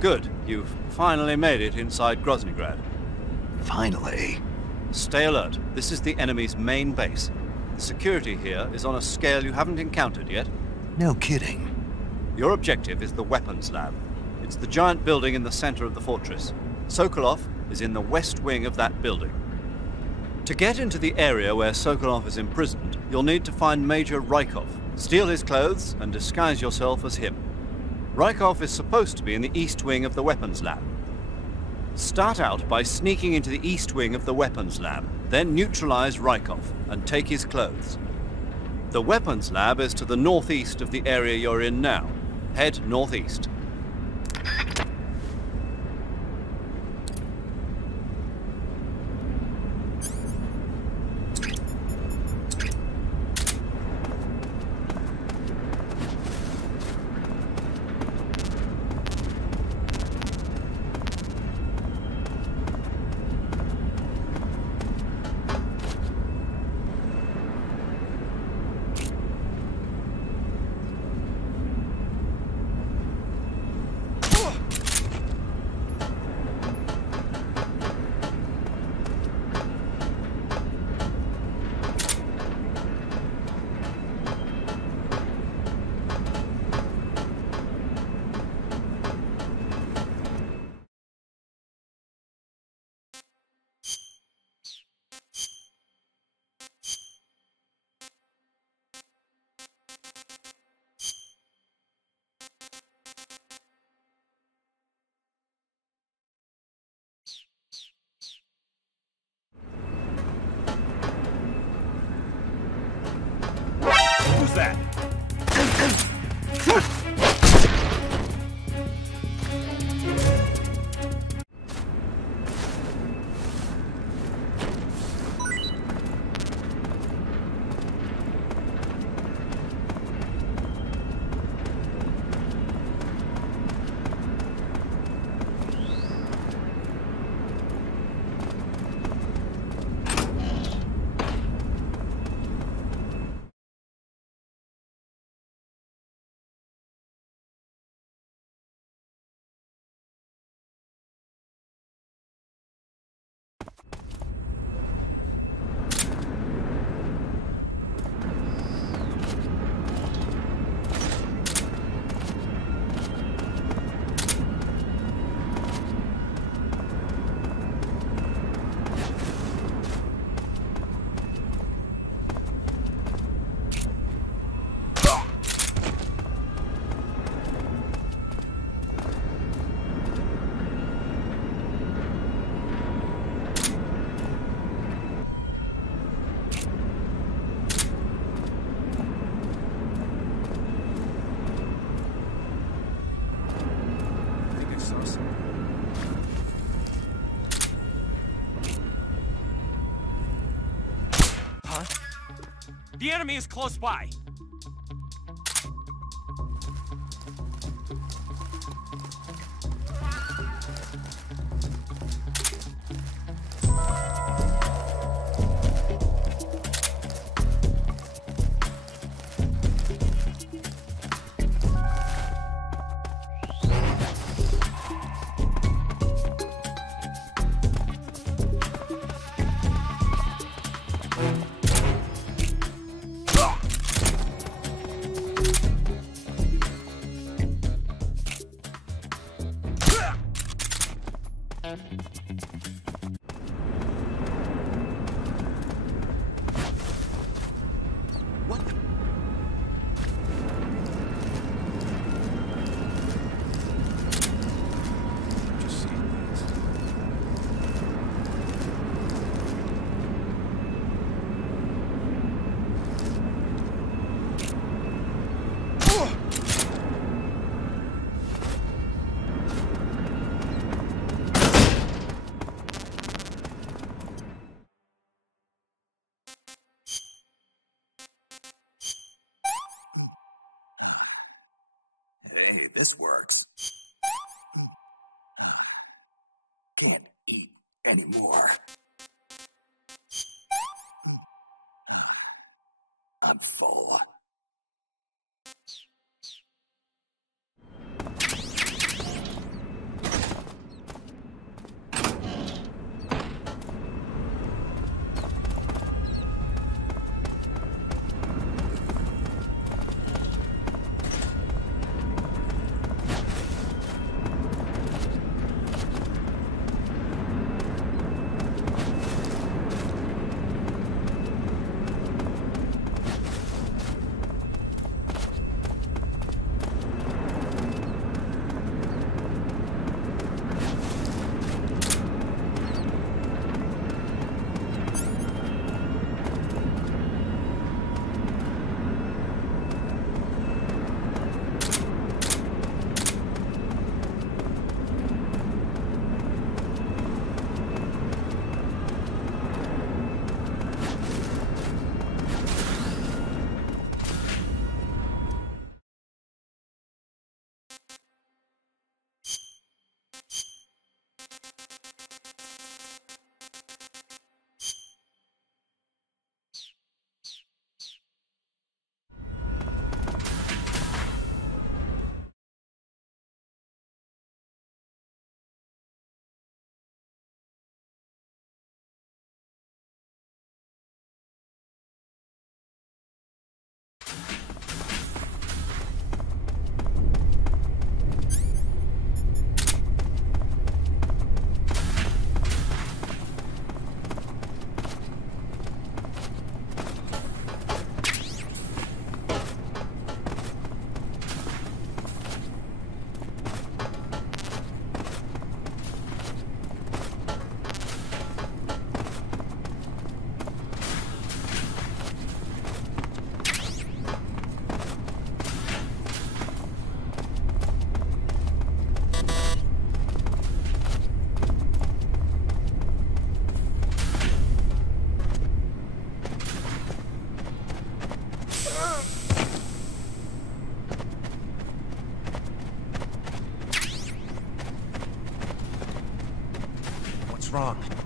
Good. You've finally made it inside Groznygrad. Finally. Stay alert. This is the enemy's main base. The security here is on a scale you haven't encountered yet. No kidding. Your objective is the weapons lab. It's the giant building in the center of the fortress. Sokolov is in the west wing of that building. To get into the area where Sokolov is imprisoned, you'll need to find Major Rykov, steal his clothes, and disguise yourself as him. Rykov is supposed to be in the east wing of the weapons lab. Start out by sneaking into the east wing of the weapons lab, then neutralize Rykov and take his clothes. The weapons lab is to the northeast of the area you're in now. Head northeast. Who's that? The enemy is close by. Hey, this works. Can't eat anymore. I'm full. What's wrong?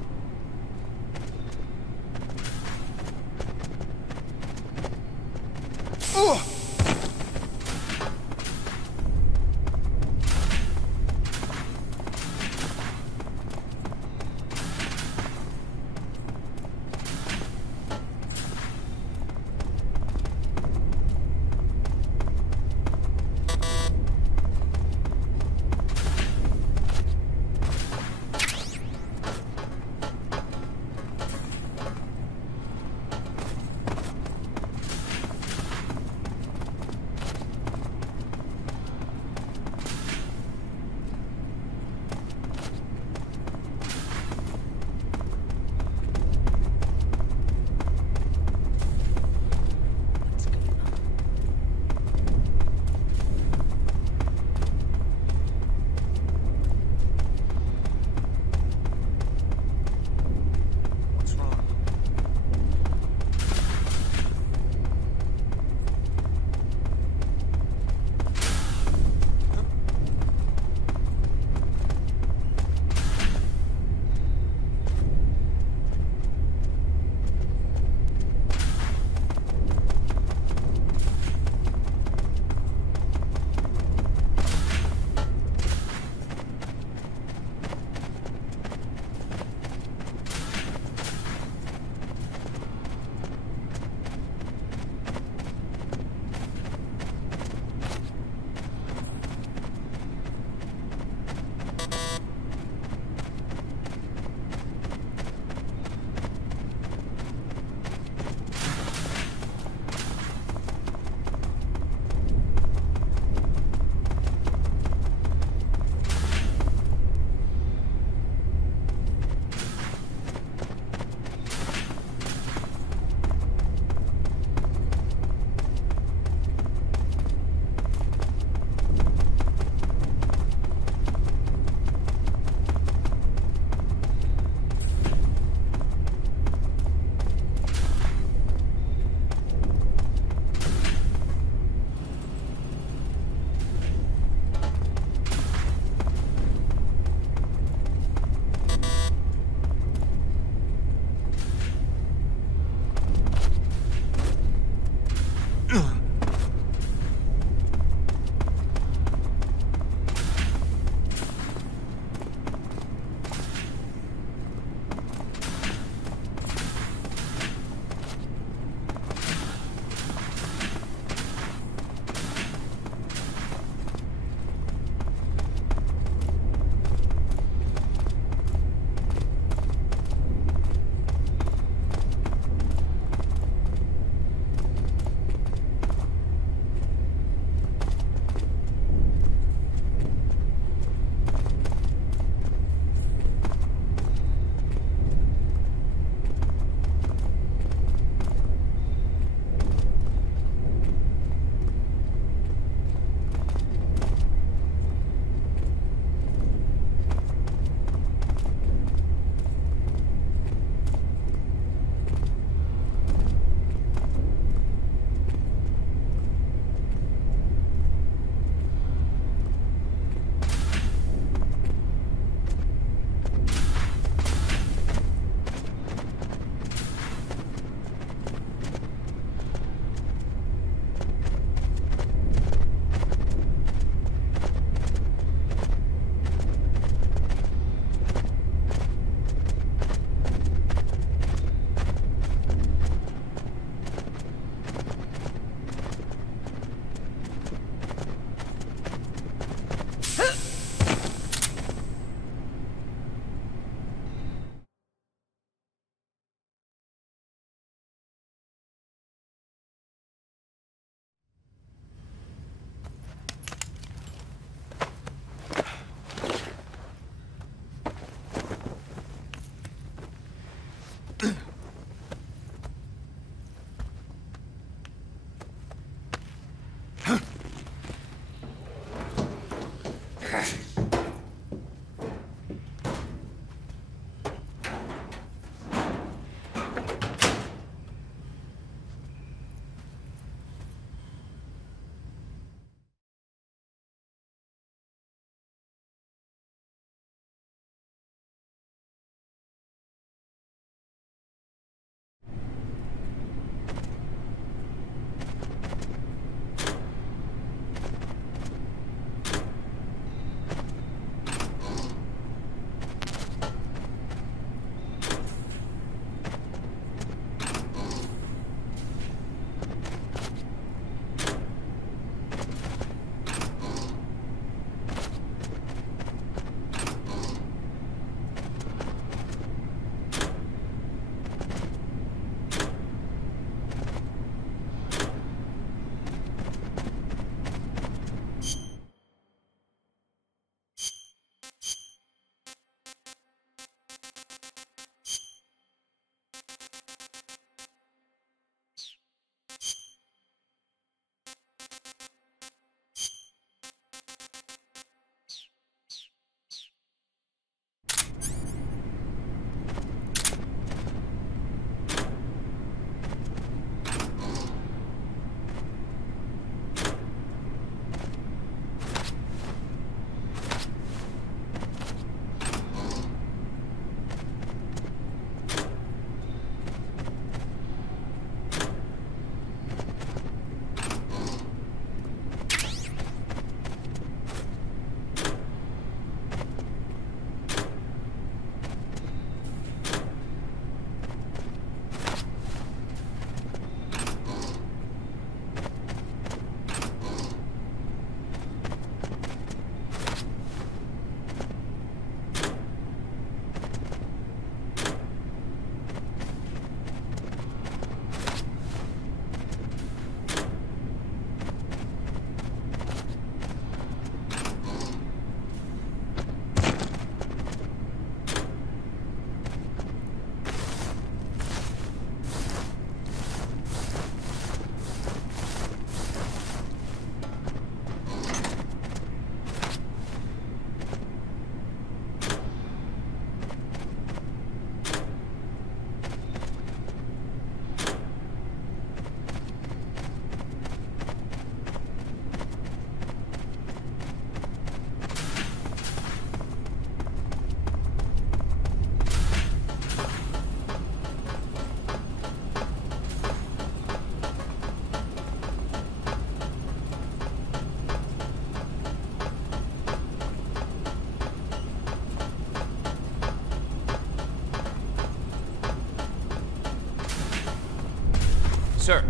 Sir.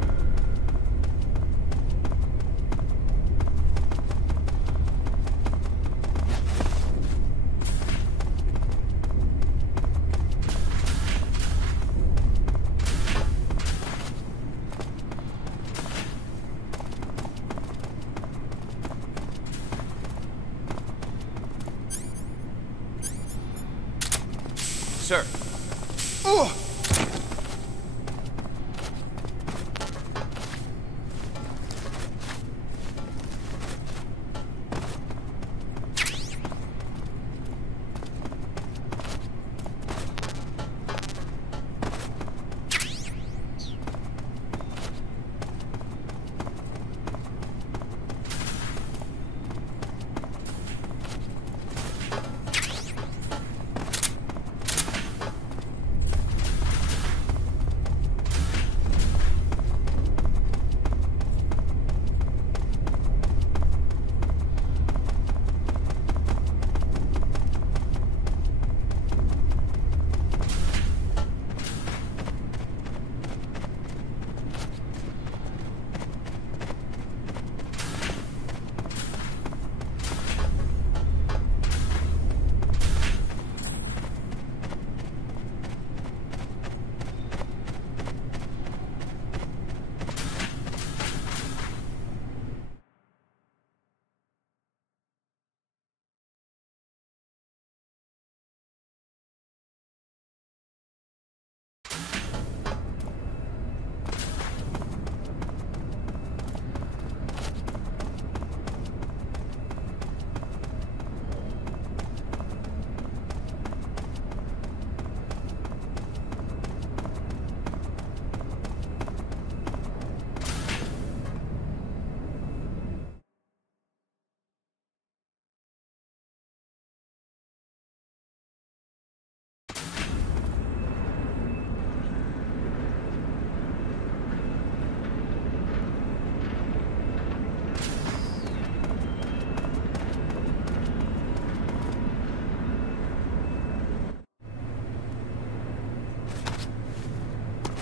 Sir. Oh!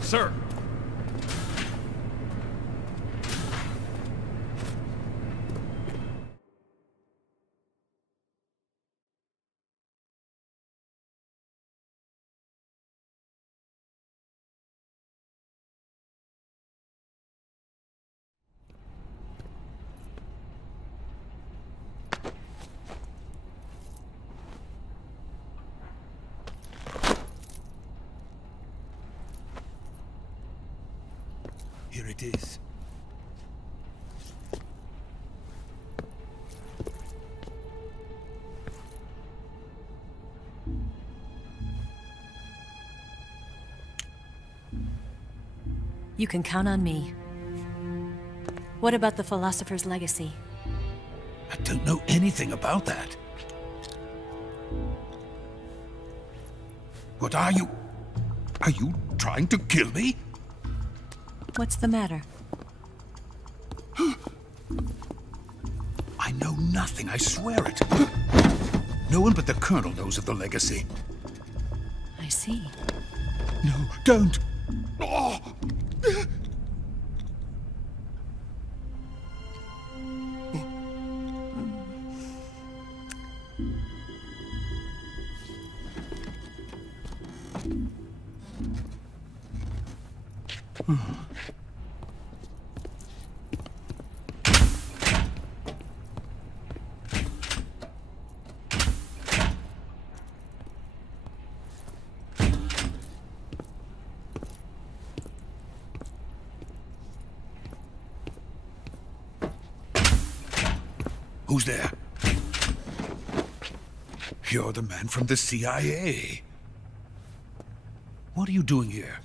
Sir. Here it is. You can count on me. What about the philosopher's legacy? I don't know anything about that. What are you? Are you trying to kill me? What's the matter? I know nothing, I swear it. No one but the Colonel knows of the legacy. I see. No, don't! Oh. Who's there? You're the man from the CIA. What are you doing here?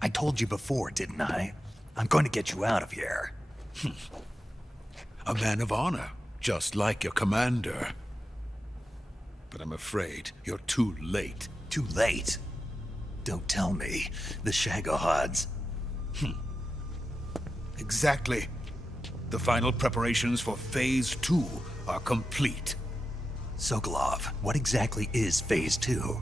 I told you before, didn't I? I'm going to get you out of here. A man of honor, just like your commander. But I'm afraid you're too late. Too late? Don't tell me. The Shagohods. Exactly. The final preparations for Phase 2 are complete. Sokolov, what exactly is Phase 2?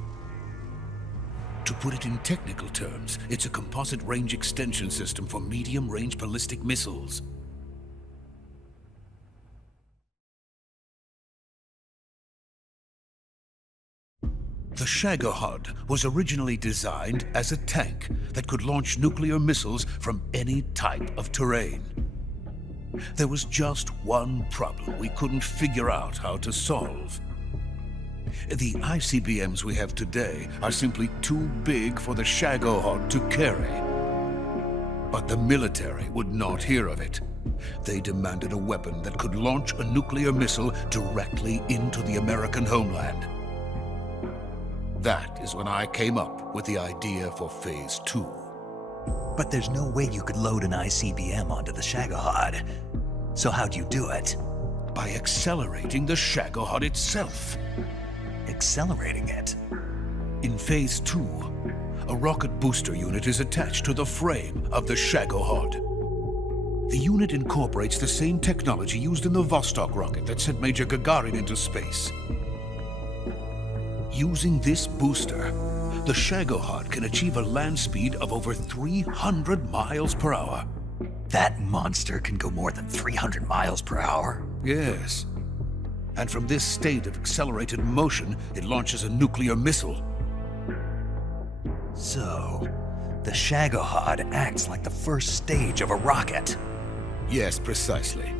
To put it in technical terms, it's a composite range extension system for medium-range ballistic missiles. The Shagohod was originally designed as a tank that could launch nuclear missiles from any type of terrain. There was just one problem we couldn't figure out how to solve. The ICBMs we have today are simply too big for the Shagohod to carry. But the military would not hear of it. They demanded a weapon that could launch a nuclear missile directly into the American homeland. That is when I came up with the idea for Phase 2. But there's no way you could load an ICBM onto the Shagohod. So how'd you do it? By accelerating the Shagohod itself. Accelerating it? In Phase 2, a rocket booster unit is attached to the frame of the Shagohod. The unit incorporates the same technology used in the Vostok rocket that sent Major Gagarin into space. Using this booster, the Shagohod can achieve a land speed of over 300 miles per hour. That monster can go more than 300 miles per hour? Yes. And from this state of accelerated motion, it launches a nuclear missile. So, the Shagohod acts like the first stage of a rocket. Yes, precisely.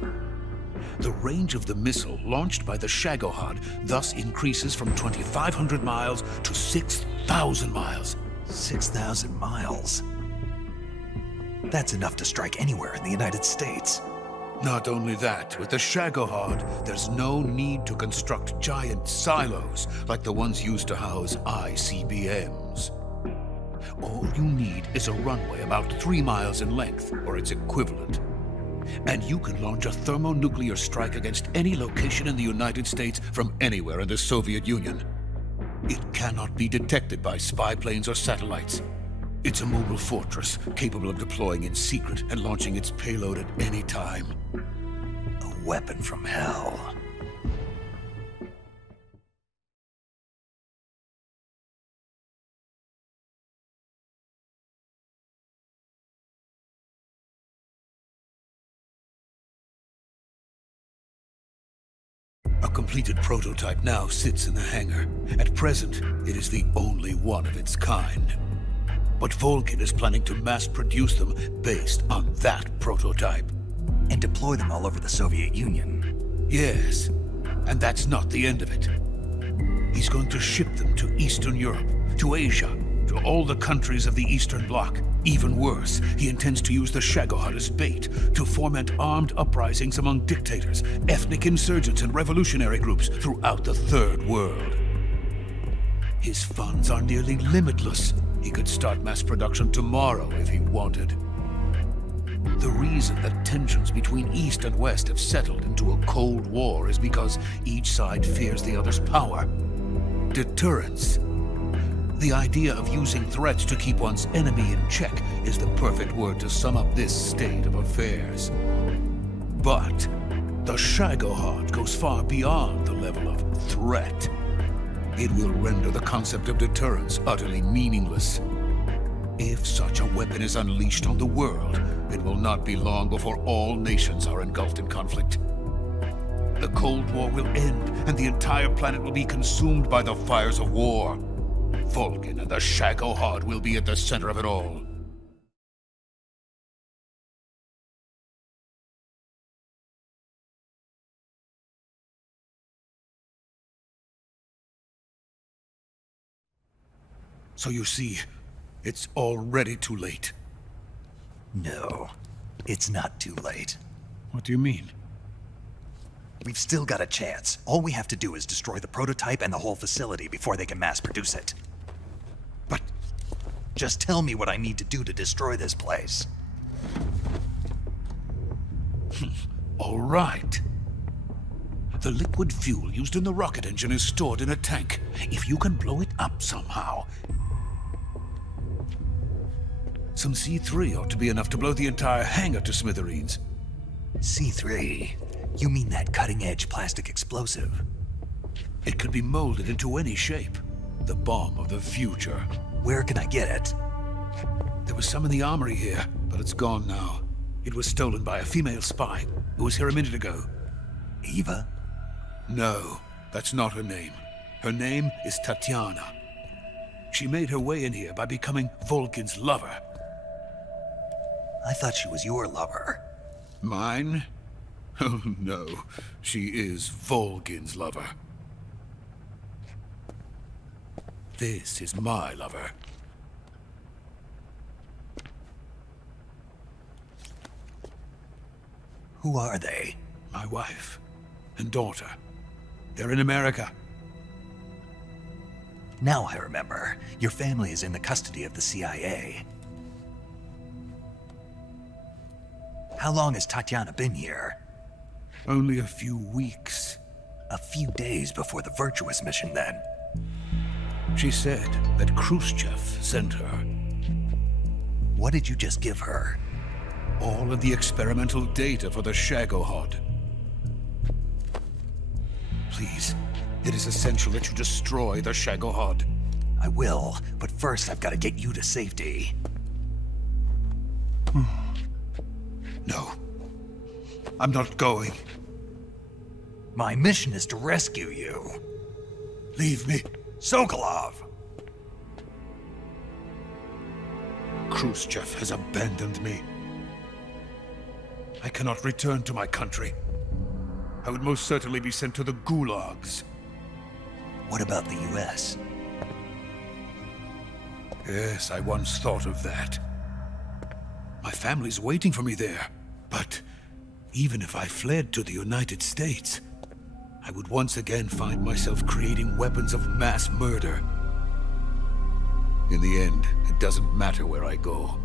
The range of the missile launched by the Shagohod thus increases from 2,500 miles to 6,000 miles. 6,000 miles? That's enough to strike anywhere in the United States. Not only that, with the Shagohod, there's no need to construct giant silos like the ones used to house ICBMs. All you need is a runway about 3 miles in length, or its equivalent. And you can launch a thermonuclear strike against any location in the United States from anywhere in the Soviet Union. It cannot be detected by spy planes or satellites. It's a mobile fortress, capable of deploying in secret and launching its payload at any time. A weapon from hell. A completed prototype now sits in the hangar. At present, it is the only one of its kind. But Volkin is planning to mass produce them based on that prototype. And deploy them all over the Soviet Union. Yes, and that's not the end of it. He's going to ship them to Eastern Europe, to Asia, to all the countries of the Eastern Bloc. Even worse, he intends to use the Shagohod as bait to foment armed uprisings among dictators, ethnic insurgents, and revolutionary groups throughout the Third World. His funds are nearly limitless. He could start mass production tomorrow if he wanted. The reason that tensions between East and West have settled into a Cold War is because each side fears the other's power. Deterrence. The idea of using threats to keep one's enemy in check is the perfect word to sum up this state of affairs. But the Shagohod goes far beyond the level of threat. It will render the concept of deterrence utterly meaningless. If such a weapon is unleashed on the world, it will not be long before all nations are engulfed in conflict. The Cold War will end, and the entire planet will be consumed by the fires of war. Volkin and the Shagohod will be at the center of it all. So you see, it's already too late. No, it's not too late. What do you mean? We've still got a chance. All we have to do is destroy the prototype and the whole facility before they can mass produce it. But just tell me what I need to do to destroy this place. all right. The liquid fuel used in the rocket engine is stored in a tank. If you can blow it up somehow, some C3 ought to be enough to blow the entire hangar to smithereens. C3? You mean that cutting-edge plastic explosive? It could be molded into any shape. The bomb of the future. Where can I get it? There was some in the armory here, but it's gone now. It was stolen by a female spy who was here a minute ago. Eva? No, that's not her name. Her name is Tatiana. She made her way in here by becoming Volkin's lover. I thought she was your lover. Mine? Oh no, she is Volkin's lover. This is my lover. Who are they? My wife and daughter. They're in America. Now I remember. Your family is in the custody of the CIA. How long has Tatiana been here? Only a few weeks. A few days before the Virtuous mission, then. She said that Khrushchev sent her. What did you just give her? All of the experimental data for the Shagohod. Please, it is essential that you destroy the Shagohod. I will, but first I've got to get you to safety. No. I'm not going. My mission is to rescue you. Leave me. Sokolov! Khrushchev has abandoned me. I cannot return to my country. I would most certainly be sent to the gulags. What about the US? Yes, I once thought of that. My family's waiting for me there. But even if I fled to the United States, I would once again find myself creating weapons of mass murder. In the end, it doesn't matter where I go.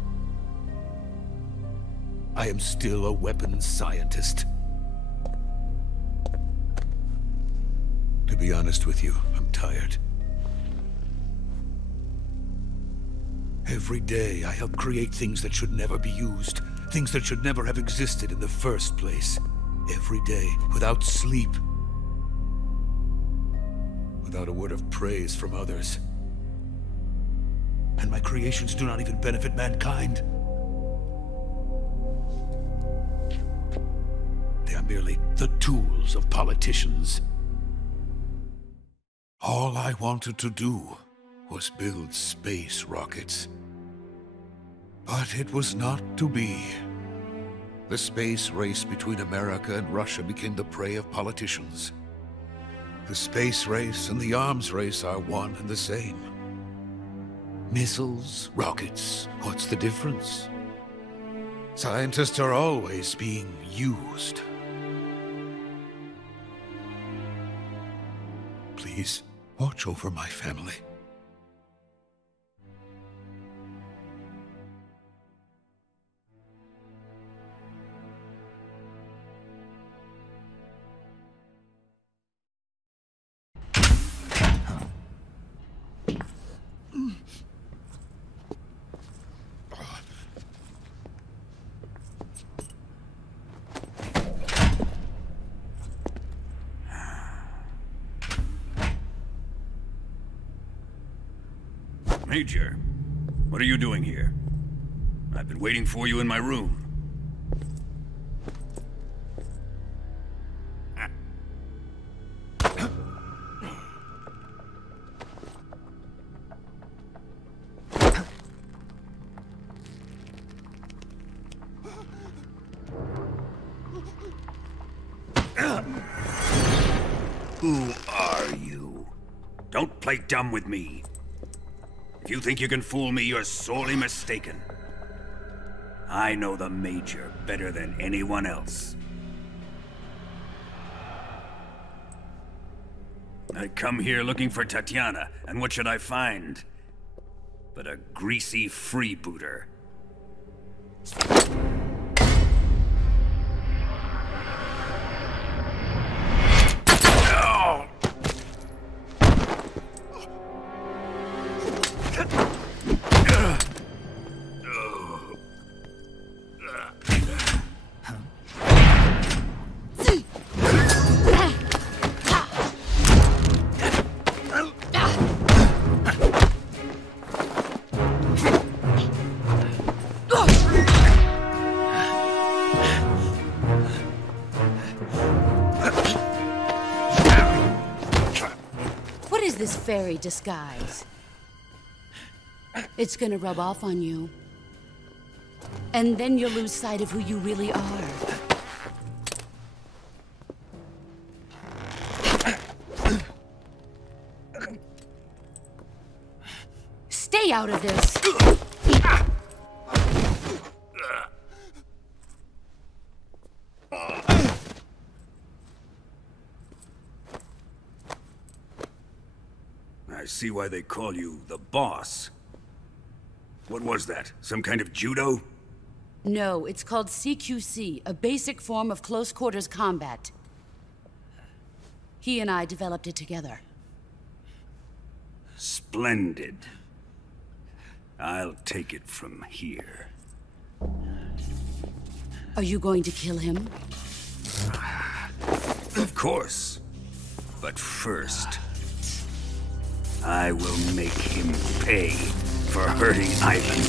I am still a weapons scientist. To be honest with you, I'm tired. Every day, I help create things that should never be used. Things that should never have existed in the first place. Every day, without sleep. Without a word of praise from others. And my creations do not even benefit mankind. They are merely the tools of politicians. All I wanted to do was build space rockets. But it was not to be. The space race between America and Russia became the prey of politicians. The space race and the arms race are one and the same. Missiles, rockets, what's the difference? Scientists are always being used. Please, watch over my family. Major, what are you doing here? I've been waiting for you in my room. Who are you? Don't play dumb with me. If you think you can fool me, you're sorely mistaken. I know the Major better than anyone else. I come here looking for Tatiana, and what should I find? But a greasy freebooter. fairy disguise. It's gonna rub off on you. And then you'll lose sight of who you really are. Stay out of this! I see why they call you the boss. What was that? Some kind of judo? No, it's called CQC, a basic form of close-quarters combat. He and I developed it together. Splendid. I'll take it from here. Are you going to kill him? Of course. But first, I will make him pay for hurting Ivan.